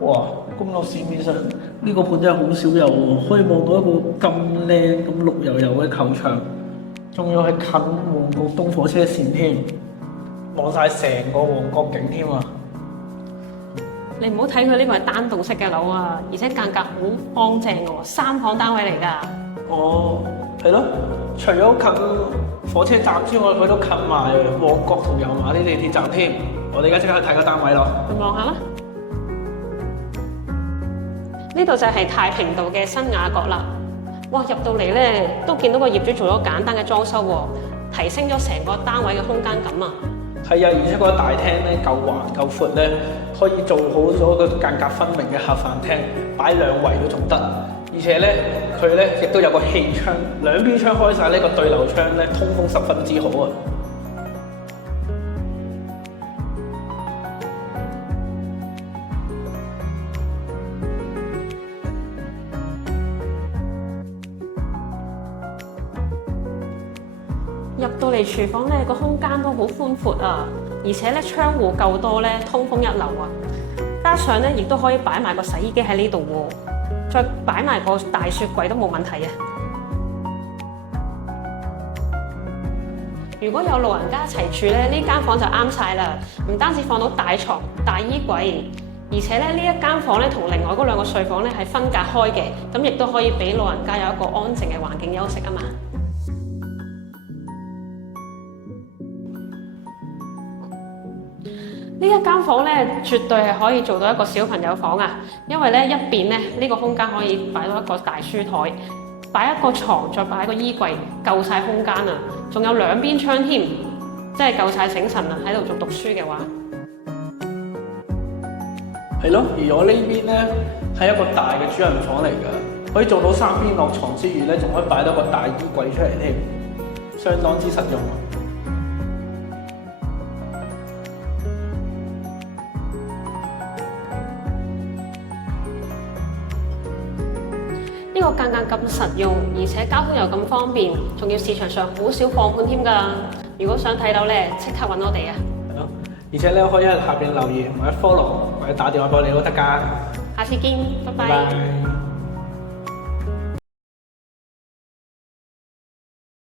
哇！公路市面上呢個盤真係好少有喎，可以望到一個咁靚、咁綠油油嘅球場，仲要係近旺角東火車線添，望晒成個旺角景添啊！你唔好睇佢呢個係單棟式嘅樓啊，而且間隔好方正嘅喎，3房單位嚟㗎。哦，係咯，除咗近火車站之外，佢都近埋旺角同油麻啲地鐵站添。我哋而家即刻去睇個單位咯。去望下啦。呢度就係太平道嘅新雅閣啦。哇，入到嚟咧都見到個業主做咗簡單嘅裝修喎，提升咗成個單位嘅空間感啊！係啊，而且個大廳咧夠橫夠闊咧，可以做好咗個間隔分明嘅客飯廳，擺2圍都仲得。而且咧，佢咧亦都有個氣窗，兩邊窗開晒，呢個對流窗咧，通風十分之好啊！入到嚟廚房咧，個空間都好寬闊啊，而且咧窗戶夠多咧，通風一流啊！加上咧，亦都可以擺埋個洗衣機喺呢度喎，再擺埋個大雪櫃都冇問題啊！如果有老人家一齊住咧，呢間房就啱晒啦！唔單止放到大床、大衣櫃，而且咧呢一間房咧同另外嗰2個睡房咧係分隔開嘅，咁亦都可以俾老人家有一個安靜嘅環境休息啊嘛！呢一間房咧，絕對係可以做到一個小朋友房啊！因為咧一邊咧呢個空間可以擺到一個大書台，擺一個床，再擺一個衣櫃，夠晒空間啊！仲有2邊窗添，即係夠晒醒神啊！喺度做讀書嘅話，係咯，而我呢邊咧係一個大嘅主人房嚟㗎，可以做到3邊落床之餘咧，仲可以擺到個大衣櫃出嚟添，相當之實用。呢個間隔咁實用，而且交通又咁方便，仲要市場上好少放盤添㗎。如果想睇樓咧，即刻揾我哋啊！係咯，而且咧可以喺下邊留言或者 follow或者打電話俾我哋都得㗎。下次見，拜拜。拜拜。